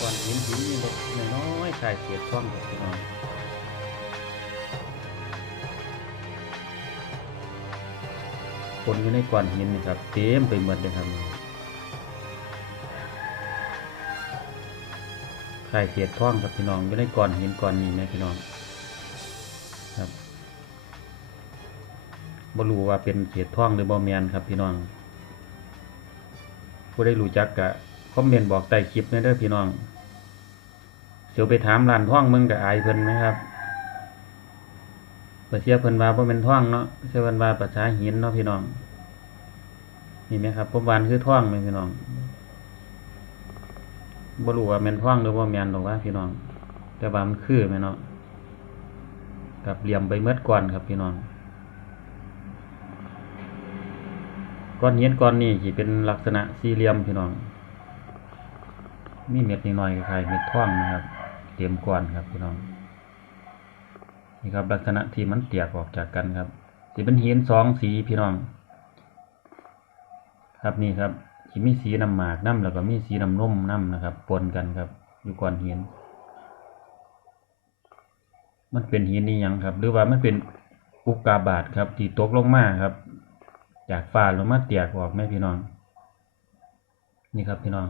ก่อนหินหินมีเล็กน้อยๆชายเกียรติความกับพี่น้องคนอยู่ในก้อนหินนี่ครับเต็มไปหมดเลยครับใครเกียรติท่องครับพี่น้องอยู่ในก้อนหินก้อนนี้นะพี่น้องครับบรู้ว่าเป็นเกียรติท่องหรือบอแมนครับพี่น้อง ผู้ได้รู้จักกะคอมเมนต์บอกใต้คลิปในเด้อพี่น้อง เดี๋ยวไปถามร้านท่องมึงกับอายเพิ่นไหมครับปิดเสียเพิ่นว่าบ่เป็นท่องเนาะเสียเพิ่นว่าภาษาหินเนาะพี่น้องนี่ไหมครับผมวานคือท่องไหมพี่น้องบรูว่าแมนท่องหรือว่าแม่นดอกว่าพี่น้อง แต่ว่ามันคือไหมเนาะกับเหลี่ยมไปเมื่อก่อนครับพี่น้องก้อนหินก้อนนี้สิเป็นลักษณะสี่เหลี่ยมพี่น้อง มีเม็ดนิดหน่อยคล้ายเม็ดท่องนะครับ เตรียมก้อนครับพี่น้องนี่ครับลักษณะที่มันเตียกออกจากกันครับสิเป็นหินสองสีพี่น้อง ครับนี่ครับสิมีสีน้ำหมากน้ำแล้วก็มีสีน้ำนมน้ำนะครับปนกันครับ อยู่ก้อนหินมันเป็นหินนี่ยังครับ หรือว่ามันเป็นอุกกาบาตครับ ที่ตกลงมาครับ จากฟ้าลงมาเตียกออกแม่พี่น้อง นี่ครับพี่น้อง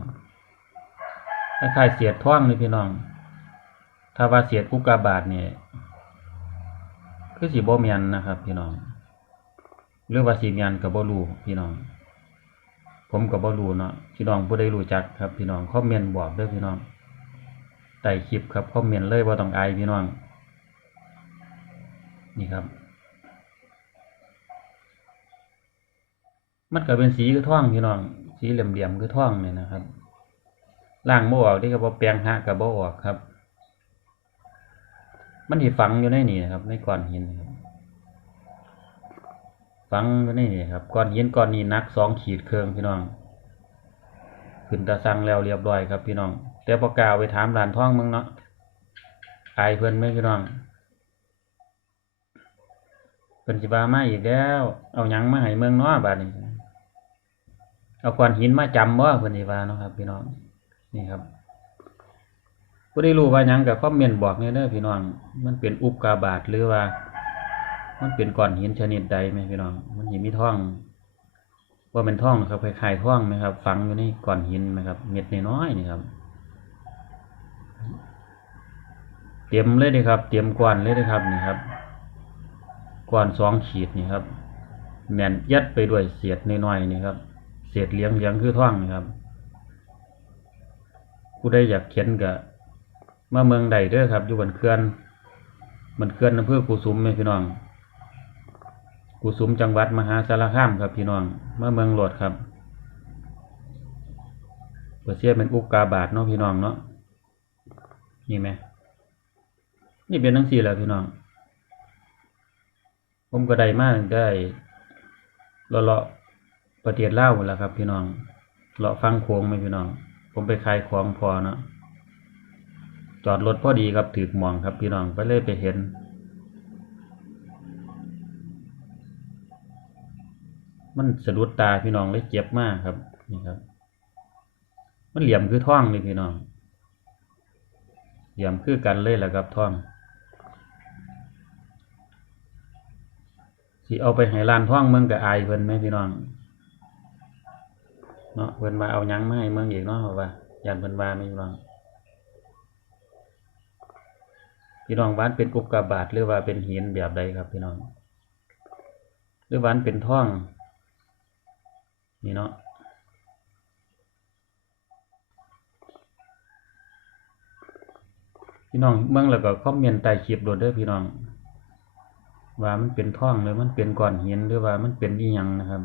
คล้ายๆเสียดท่องเลยพี่น้อง ถ้าว่าเสียดอุกกาบาตเนี่ยคือสีบ่เมียนนะครับ พี่น้องหรือว่าสีเมียนกับบ่รูพี่น้อง ผมกับบ่รูเนาะพี่น้องผู้ใดรู้จักครับ พี่น้องคอมเมนต์บอกด้อพี่น้องใต้คลิปครับคอมเมนต์เลยว่าต้องไอพี่น้อง นี่ครับ มันก็เป็นสีคือท่องพี่น้อง สีเหลี่ยมๆคือท่องเนี่ยนะครับล่างบ่ออกที่ก็บ่แปลงหะกับบ่ออกครับ มันที่ฝังอยู่ในนี่นะครับ ในก้อนหินนะครับฝังอยู่ในนี่ครับก้อนหินก้อนนี้นักสองขีดเครื่องพี่น้อง ขึ้นตาสังแล้วเรียบร้อยครับพี่น้อง แต่พอกาวไปถามร้านท่องมึงเนาะอายเพิ่อนไหมพี่น้องเพิ่นสิว่ามาอีกแล้ว เอาหยังมาให้เมืองเนาะบาดนี้เอาก้อนหินมาจำบ่เพิ่นสิว่าเนาะครับ พี่น้องนี่ครับ ผู้ได้รู้ว่ายังก็คอมเมนบอกแหน่เด้อพี่น้อง มันเป็นอุกกาบาตหรือว่า มันเป็นก้อนหินชนิดใดไหมพี่น้อง มันสิมีท่อง ว่าเป็นท่องนะครับคล้ายๆท่องไหมครับ ฝังอยู่ในก้อนหินไหมครับ เม็ดน้อยๆนี่ครับ เตรียมเลยเด้อครับ เตรียมก้อนเลยเด้อครับนี่ครับก้อนสองขีดนี่ครับแมนยัดไปด้วยเศษน้อยๆนี่ครับเศษเลียงเลียงๆคือท่องนี่ครับผู้ใดอยากเขียนก็ มาเมืองใดเด้อครับ อยู่บนเขื่อนบนเขื่อนอำเภอกุสุมพี่น้องกุสุมจังหวัดมหาสารคามครับพี่น้องมาเมืองโหลดครับเปอร์เซียเป็นอุกกาบาตเนาะพี่น้องเนาะนี่ไหมนี่เป็นทั้งสี่แล้วพี่น้อง ผมก็ได้มากได้เลาะๆประเทศลาวแล้วครับ พี่น้องเลาะฟังโค้งไหมพี่น้อง ผมไปขายของพอเนาะ จอดรถพอดีครับถือหมองครับพี่น้องไปเลยไปเห็น มันสะดุดตาพี่น้องเลยเจ็บมากครับนี่ครับ มันเหลี่ยมคือท่องเลยพี่น้อง เหลี่ยมคือกันเลยแหละครับท่องสิเอาไปให้ร้านท่องเมืองกับอเพิ่นไหมพี่น้องเนาะเพิ่นมาเอายังมาให้เมืองอีกเนาะว่าย่านเพิ่นว่าไหม่พี่น้อง พี่น้องวานเป็นอุกกาบาตหรือว่าเป็นหินแบบใดครับพี่น้อง หรือวานเป็นท่อง นี่เนาะพี่น้องเมื่อแล้วก็คอมเมนต์ใต้คลิปโดดเด้อพี่น้อง ว่ามันเป็นท่องหรือมันเป็นก้อนหินหรือว่ามันเป็นอีหยังนะครับ